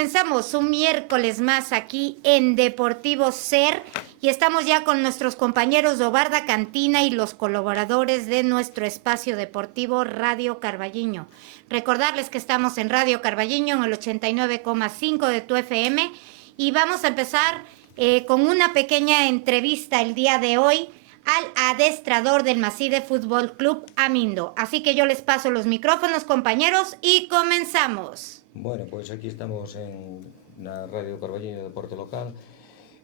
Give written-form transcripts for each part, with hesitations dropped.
comenzamos un miércoles más aquí en Deportivo Ser y estamos ya con nuestros compañeros de Obarda Cantina y los colaboradores de nuestro espacio deportivo Radio Carballiño. Recordarles que estamos en Radio Carballiño en el 89,5 de tu FM y vamos a empezar con una pequeña entrevista el día de hoy al adestrador del Maside Fútbol Club, Amindo. Así que yo les paso los micrófonos, compañeros, y comenzamos. Bueno, pois aquí estamos na Radio Carballiño Deporte Local.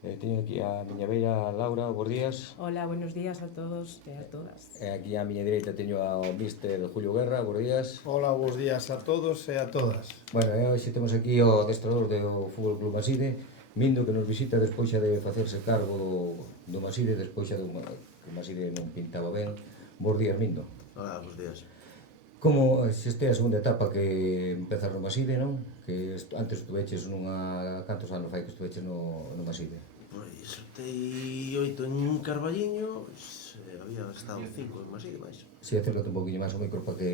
Teño aquí a miña beira Laura, bons días. Hola, buenos días a todos e a todas. Aquí a miña dereita teño ao míster Julio Guerra, bons días. Hola, bons días a todos e a todas. Bueno, hoxe temos aquí o adestrador do Fútbol Club Maside, Mindo, que nos visita despois de facerse cargo do Maside, despois que o Maside non pintaba ben. Bons días, Mindo. Hola, bons días. Como este é a segunda etapa que empezar no Maside, non? Que antes estuveches nunha... Cantos anos fai que estuveches no Maside? Pois tei 8 en Carballiño, había estado 5 en Maside máis. Si, acércate un poquinho máis o micro para que...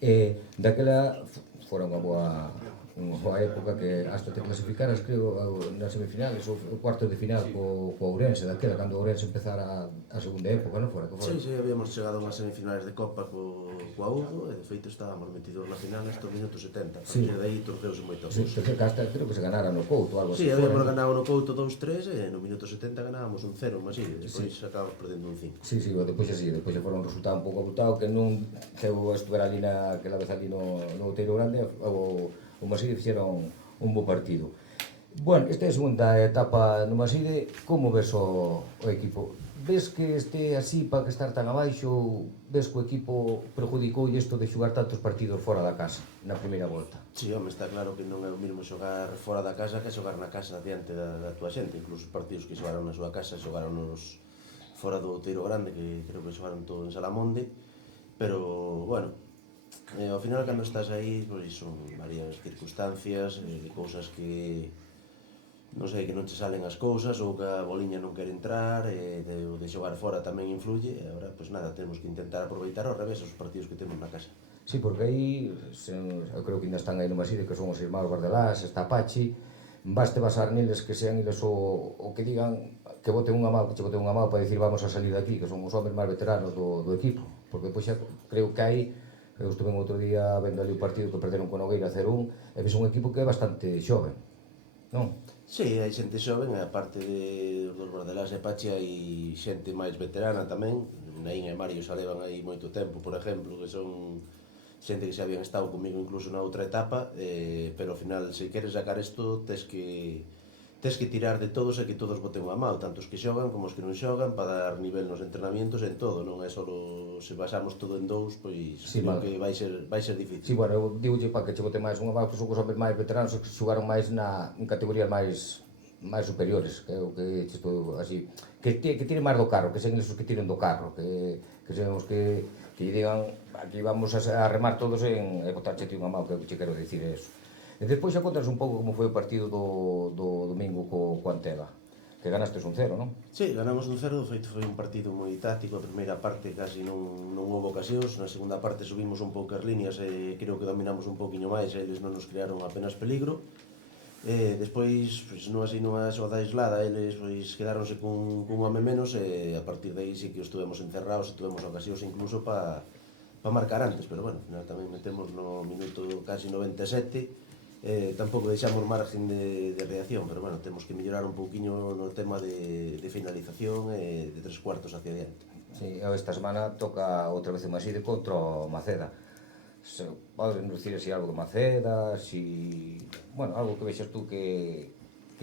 Sí. Daquela fora unha boa época que hasta te clasificaras, creo, nas semifinales ou cuartos de final co Ourense, daquela, cando o Ourense empezara a segunda época, non fora? Sí, habíamos chegado a unhas semifinales de Copa coa Ugo e de feito estábamos metidos na final hasta o minuto 70. A partir de aí torceuse moito a cousa. Sí, hasta creo que se ganara no Couto, algo así. Sí, habíamos ganado no Couto 2-3 e no minuto 70 ganábamos un 0 mas e depois acabamos perdendo un 5. Sí, depois foron un resultado un pouco abultado que non estuvera ali naquela vez ali no Outeiro Grande, o Maside fixeron un bo partido. Bueno, esta é a segunda etapa no Maside. Como ves o equipo? Ves que este así para que estar tan abaixo? Ves que o equipo perjudicou isto de xogar tantos partidos fora da casa na primeira volta? Sí, home, está claro que non é o mesmo xogar fora da casa que xogar na casa diante da tua xente. Incluso os partidos que xogaron na súa casa xogaron fora do Outeiro Grande, que creo que xogaron todo en Salamonde. Pero, bueno, ao final, cando estás aí, pois son varias circunstancias, cousas que non sei, que non che salen as cousas ou que a boliña non quere entrar, o de xogar fora tamén influye, e agora, pois nada, temos que intentar aproveitar ao revés os partidos que temos na casa. Sí, porque aí, eu creo que ainda están aí no Maside, que son os irmãos Bardelás, está Pachi, baste basar neles que sean eles o que digan, que boten unha mão, que che boten unha mão para dicir vamos a salir daqui, que son os homens máis veteranos do equipo, porque depois xa creo que hai. Eu estuve outro día vendo ali o partido que perderon con Nogueira 0-1 e ves un equipo que é bastante xoven, non? Sí, hai xente xoven, a parte dos Bardelás e Pachi hai xente máis veterana tamén. Naín e Mario xa levan aí moito tempo, por exemplo, que son xente que xa habían estado comigo incluso na outra etapa, pero ao final, se queres sacar isto, tes que tirar de todos e que todos boten unha mão, tanto os que xogan como os que non xogan, para dar nivel nos entrenamientos en todo, non é só se basamos todo en dous, pois sí, creo que vai ser difícil. Sí, bueno, eu digo para que che boten máis unha mão, que son os homens máis veteranos que xogaron máis en categorías máis superiores, que é o que isto así, que tiren máis do carro, que sean esos que tiren do carro, que sean os que digan aquí vamos a remar todos e botarche ti unha mão, que é o que che quero dicir eso. E despois xa contas un pouco como foi o partido do domingo co Antela, que ganastes un 0, non? Sí, ganamos un 0, de feito foi un partido moi táctico, a primeira parte casi non houve ocasións, na segunda parte subimos un pouco as líneas e creo que dominamos un pouquiño máis, eles non nos crearon apenas peligro. Despois, nunha xogada aislada, eles quedáronse cun home menos e a partir de aí sí que os tuvemos encerrados e tuvemos ocasións incluso para marcar antes, pero bueno, final tamén metemos no minuto casi 97. Tampouco deixamos margen de reacción, pero bueno, temos que mellorar un pouquiño no tema de finalización e de 3/4 hacia diante. Sí, esta semana toca outra vez o Maside contra o Maceda. Podes dicir así algo do Maceda, bueno, algo que vexas tú que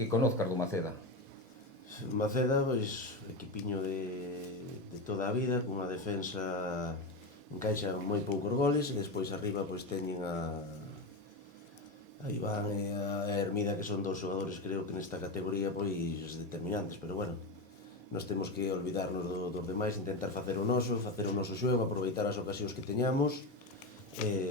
conozcas do Maceda. Maceda, pois, equipiño de toda a vida, cunha defensa encaixa moi poucos goles e despois arriba pois teñen a Iván e a Hermida, que son dous xogadores creo que nesta categoría pois determinantes, pero bueno, nos temos que olvidarnos dos demais, intentar facer o noso xogo, aproveitar as ocasións que teñamos,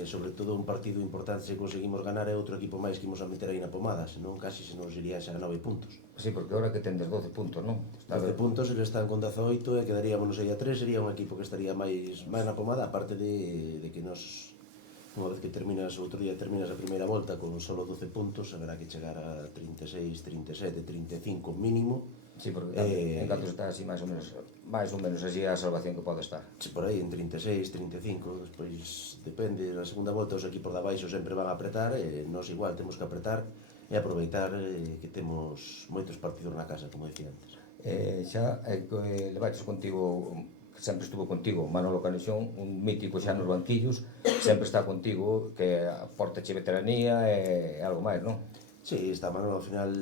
sobre todo un partido importante se conseguimos ganar e outro equipo máis que imos a meter aí na pomada, senón casi se nos iría xa a 9 puntos. Sí, porque agora que tendes 12 puntos, non? 12 puntos, eles están con 18 e quedaríamos aí a 3, sería un equipo que estaría máis na pomada, aparte de que nos Unha vez que terminas, outro día terminas a primeira volta con solo 12 puntos, haberá que chegar a 36, 37, 35 mínimo. Sí, porque en canto está así máis ou menos así a salvación que pode estar. Se por aí en 36, 35, despois depende, na segunda volta os equipos de abaixo sempre van a apretar e nós igual temos que apretar e aproveitar que temos moitos partidos na casa, como dicía antes. Xa levaches contigo, que sempre estuvo contigo, Manolo Canexón, un mítico xa nos banquillos, sempre está contigo, que aporta che veteranía e algo máis, non? Sí, está Manolo ao final.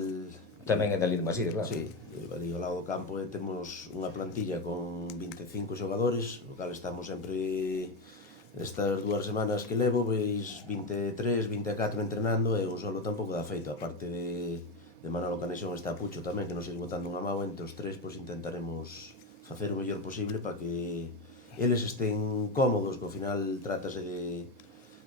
Tamén é de ali de Maside, claro. Sí, ali ao lado do campo temos unha plantilla con 25 xogadores, o cal estamos sempre estas 2 semanas que levo, veis 23, 24 entrenando e un solo tampouco dá feito, aparte de Manolo Canexón está Pucho tamén, que nos sigue botando unha mão, entre os tres pois intentaremos facer o mellor posible para que eles estén cómodos, que ao final trátase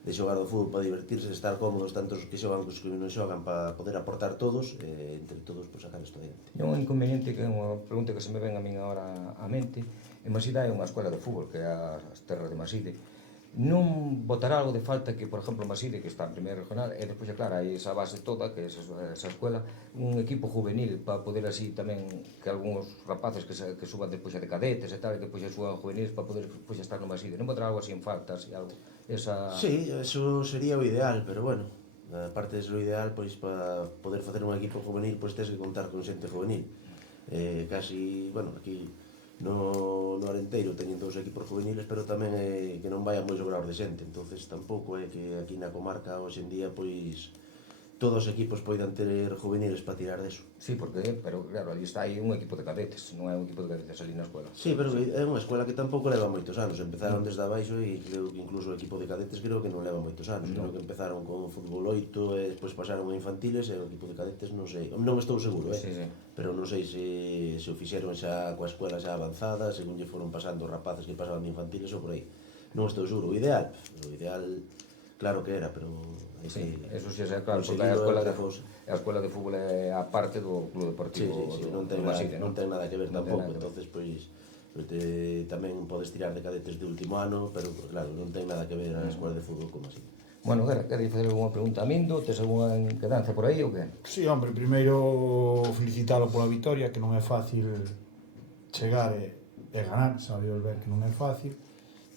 de xogar ao fútbol para divertirse, de estar cómodos tanto os que xogan como os que non xogan para poder aportar todos e entre todos pues, sacar isto adiante. É un inconveniente que é unha pregunta que se me ven a min agora á mente. En Maside hai unha escola de fútbol que é as terras de Maside. Non botará algo de falta que, por exemplo, Maside, que está en primeira regional, e despois, claro, hai esa base toda, que é esa escuela, un equipo juvenil para poder así tamén que algúns rapaces que suban despois de cadetes e tal, que despois suban juveniles para poder despois estar no Maside. Non botará algo así en falta, así algo? Esa... Sí, eso sería o ideal, pero bueno, aparte de ser o ideal, pois para poder facer un equipo juvenil, pois tens que contar con xente juvenil. Casi, bueno, aquí no Arenteiro teñen todos os equipos juveniles, pero tamén é que non vayan moi sobrados de xente, entonces tampouco é que aquí na comarca hoxe en día pois todos os equipos poidan ter juveniles para tirar deso. Sí, porque, pero claro, ali está aí un equipo de cadetes, non é un equipo de cadetes ali na escola. Sí, pero é unha escola que tampouco leva moitos anos, empezaron desde abaixo e creo que incluso o equipo de cadetes creo que non leva moitos anos, creo que empezaron con fútbol 8 e despois pasaron a infantiles e o equipo de cadetes non sei, non estou seguro, Sí. pero non sei se o fixeron xa coa escola xa avanzada, según lle foron pasando os rapaces que pasaban de infantiles ou por aí. Non estou seguro, o ideal claro que era, pero Sí, eso xa é claro, porque a escola de fútbol é a parte do Club Deportivo non ten nada que ver tampouco, entonces pois tamén podes tirar de cadetes de último ano, pero claro, non ten nada que ver a escola de fútbol como así. Bueno, queres facer alguna pregunta a Mindo? Tes alguna quedanza por aí ou que? Sí, hombre, primeiro felicitalo pola vitoria, que non é fácil chegar e ganar, sabemos ver que non é fácil.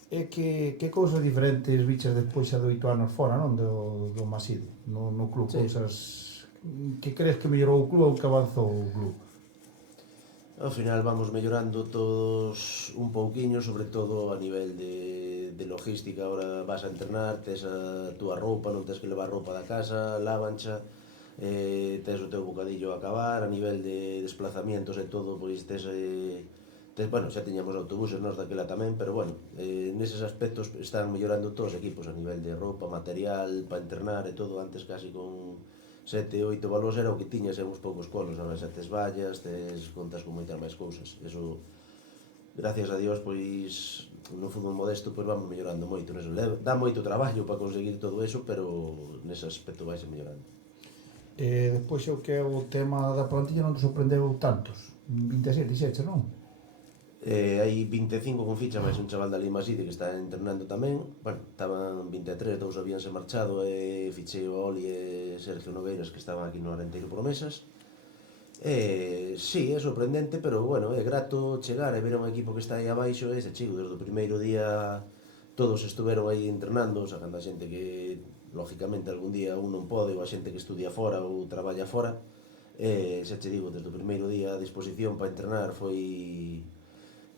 E que cousas diferentes biches despois xa de 8 anos fora, non? Do Maside, no club, sí. Cousas que crees que mellorou o club ou que avanzou o club? Ao final vamos mellorando todos un pouquiño, sobre todo a nivel de logística. Ahora vas a entrenar, tes a túa roupa, non tes que levar roupa da casa, lávancha, tes o teu bocadillo a acabar, a nivel de desplazamientos e todo, pois bueno, xa tiñamos autobuses nós daquela tamén, pero bueno, neses aspectos están mellorando todos os equipos a nivel de roupa, material, para entrenar e todo. Antes casi con 7, 8 valores era o que tiñas en uns poucos colos, agora xa tes vallas, contas con moitas máis cousas. Eso, gracias a Dios, pois no fútbol modesto pois vamos mellorando moito neso. Dá moito traballo para conseguir todo eso, pero nese aspecto vai se mellorando. Despois o que é o tema da plantilla non te sorprendeu tantos? 27, 17, non? Hai 25 con ficha, máis un chaval da Limaside que está entrenando tamén. Bueno, estaban 23, dous habíanse marchado e fichei o Oli e Sergio Nogueiras que estaban aquí no Arenteiro Promesas. Sí, é sorprendente, pero bueno, é grato chegar e ver un equipo que está aí abaixo e se chico, desde o primeiro día todos estuveron aí entrenando, sacando a xente que lógicamente algún día un non pode, ou a xente que estudia fora ou traballa fora. Xa che digo, desde o primeiro día a disposición para entrenar foi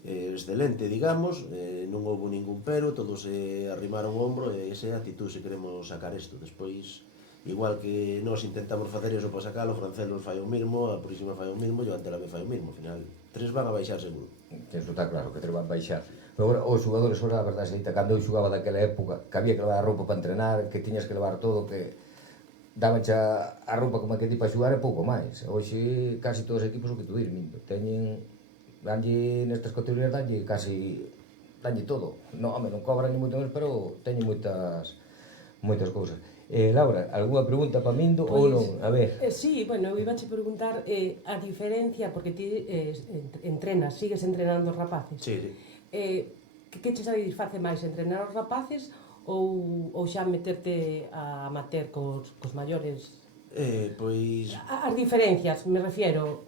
excelente, digamos, non houve ningún pero, todos se arrimaron o ombro e esa é a actitud se queremos sacar isto. Despois, igual que nós intentamos facer eso para sacalo, Francelos fai o mismo, a Purísima fai o mismo, e o Antela fai o mismo. Al final, 3 van a baixar seguro. Eso está claro, que 3 van a baixar. Agora, os xogadores, a verdade, xeita, cando eu xugaba daquela época, que había que levar a roupa para entrenar, que tiñas que levar todo, que daban xa a roupa como que ti para xugar e pouco máis. Hoxe, casi todos os equipos o que tú dir, Mindo, danlle nestas categorías danlle todo. Non, home, non cobran ni moito menos, pero teñen moitas cousas. Laura, algunha pregunta para Mindo ou non? A ver. Sí, bueno, eu iba a preguntar a diferencia, porque ti entrenas, sigues entrenando os rapaces. Sí. Que che satisface máis, entrenar os rapaces ou xa meterte a amateur cos maiores? Pois... As diferencias, me refiero,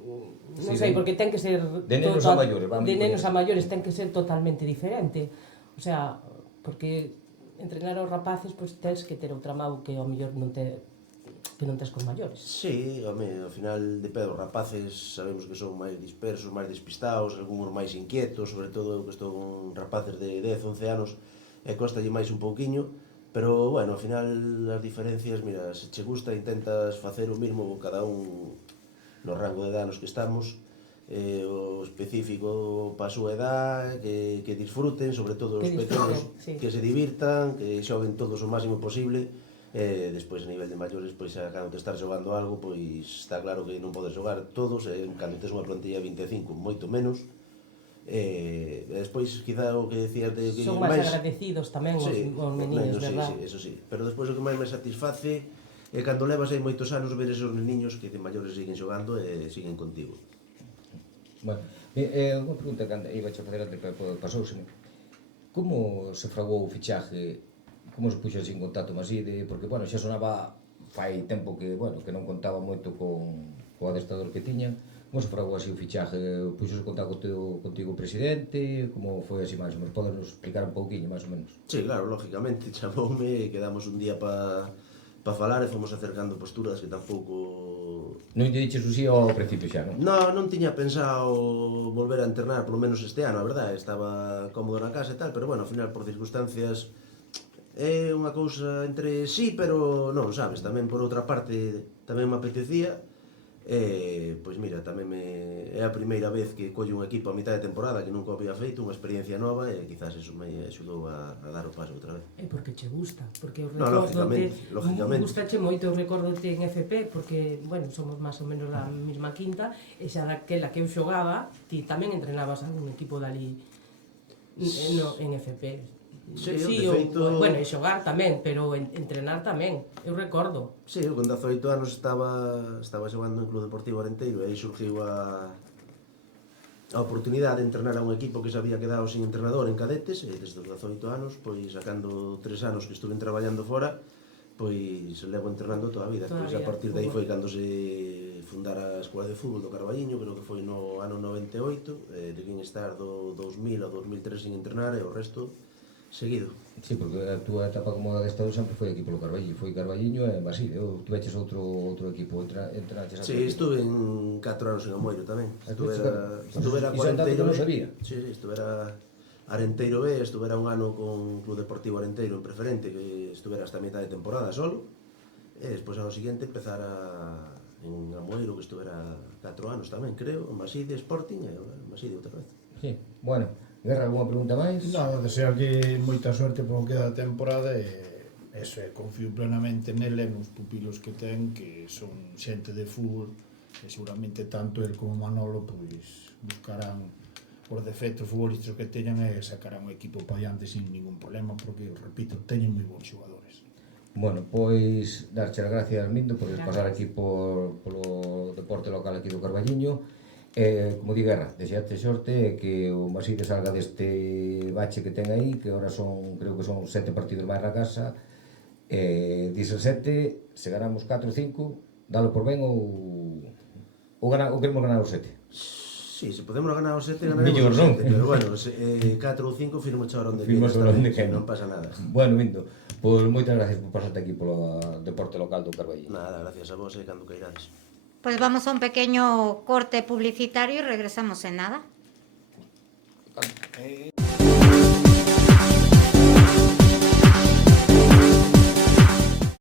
non Sí, sei, de- porque ten que ser de nenos a maiores, vamos de con nenos eso. a maiores ten que ser totalmente diferente. O sea, porque entrenar aos rapaces pois tens que ter outra mau que ao mellor non tes cos maiores. Sí, home, ao final depende, os rapaces sabemos que son máis dispersos, máis despistados, algúns máis inquietos, sobre todo eu que estou con rapaces de 10, 11 anos, e costalle máis un pouquiño, pero, bueno, ao final as diferencias, mira, se che gusta intentas facer o mismo cada un no rango de anos que estamos, o específico para a súa edad, que disfruten, sobre todo os Que pequenos, disfruten, sí. que se divirtan, que xoguen todos o máximo posible. Despois a nivel de maiores, pois cando te estás xogando algo, pois está claro que non podes xogar todos, cando tes unha plantilla de 25 moito menos. Despois quizá o que decías de que Son máis agradecidos tamén os meniños, verdad? Sí, eso sí, pero despois o que máis me satisface é cando levas aí moitos anos ver esos meniños que de maiores siguen xogando e siguen contigo. Bueno, unha pregunta que iba a facer antes, pero pasouseme. Como se fragou o fichaje, como se puxo así en contacto Maside? Porque, bueno, xa sonaba fai tempo que, bueno, que non contaba moito co adestrador que tiña. Como se fragou así o fichaje? Puxo en contacto contigo o presidente? Como foi así máis? Nos podes explicar un pouquiño, máis ou menos? Sí, claro, lógicamente, chamoume, quedamos un día para falar e fomos acercando posturas que tampouco... Non lle diches o sí ao principio xa, non? Non tiña pensado volver a entrenar, polo menos este ano, a verdade, estaba cómodo na casa e tal, pero bueno, ao final por circunstancias é unha cousa entre sí, pero non, sabes, tamén por outra parte tamén me apetecía. Pois mira, tamén é a primeira vez que collo un equipo a mitad de temporada que nunca o había feito, unha experiencia nova e quizás eso me axudou a dar o paso outra vez. É porque che gusta, porque eu No, recordote, lógicamente. gustache moito, eu recordote en FP, porque, bueno, somos máis ou menos a mesma quinta, e xa daquela que eu xogaba, ti tamén entrenabas algún equipo dali en FP. Sí, de feito... bueno, e xogar tamén, pero entrenar tamén, eu recordo. Sí, eu con 18 anos estaba xogando en Club Deportivo Arenteiro e aí surgiu a oportunidade de entrenar a un equipo que se había quedado sin entrenador en cadetes, e desde os 18 anos, pois sacando 3 anos que estuve traballando fora, pois levo entrenando toda a vida. Pois a partir de aí foi cando se fundara a Escola de Fútbol do Carballiño, creo que foi no ano 98, debín estar do 2000 ao 2003 sin entrenar e o resto seguido. Sí, porque a túa etapa como adestrador sempre foi aquí polo Carballiño, foi Carballiño e Basile, ou tuveches outro equipo, entraches a... Sí, estuve en 4 anos en Amoiro tamén. Estuvera Iso andando que non sabía. Sí, estuvera Arenteiro B, estuvera un ano con Club Deportivo Arenteiro en preferente, que estuvera hasta a mitad de temporada solo, e despois ano seguinte empezara en Amoiro, que estuvera 4 anos tamén, creo, en Basile, Sporting, e en Basile outra vez. Sí, bueno, Guerra, alguna pregunta máis? Nada, desearlle moita sorte por que da temporada e eso, confío plenamente nele, nos pupilos que ten, que son xente de fútbol, e seguramente tanto el como Manolo pois buscarán os defectos futbolísticos que teñan e sacarán o equipo para diante sin ningún problema, porque, repito, teñen moi bons xogadores. Bueno, pois darche as gracias, Mindo, por pasar aquí polo deporte local aquí do Carballiño. Como di Guerra, desearte sorte que o Maside salga deste bache que ten aí, que ahora creo que son 7 partidos máis na casa, dise 7, se ganamos 4 ou 5, dalo por ben ou queremos ganar os 7? Sí, se podemos ganar os 7, ganaremos Millor, os non? 7, pero bueno, 4 ou 5 firmo chora onde Firmo chora onde queira. non pasa nada. Bueno, Mindo, pois moitas gracias por pasarte aquí polo deporte local do Carballiño. Nada, gracias a vos, cando queirades. Pues vamos a un pequeño corte publicitario y regresamos en nada.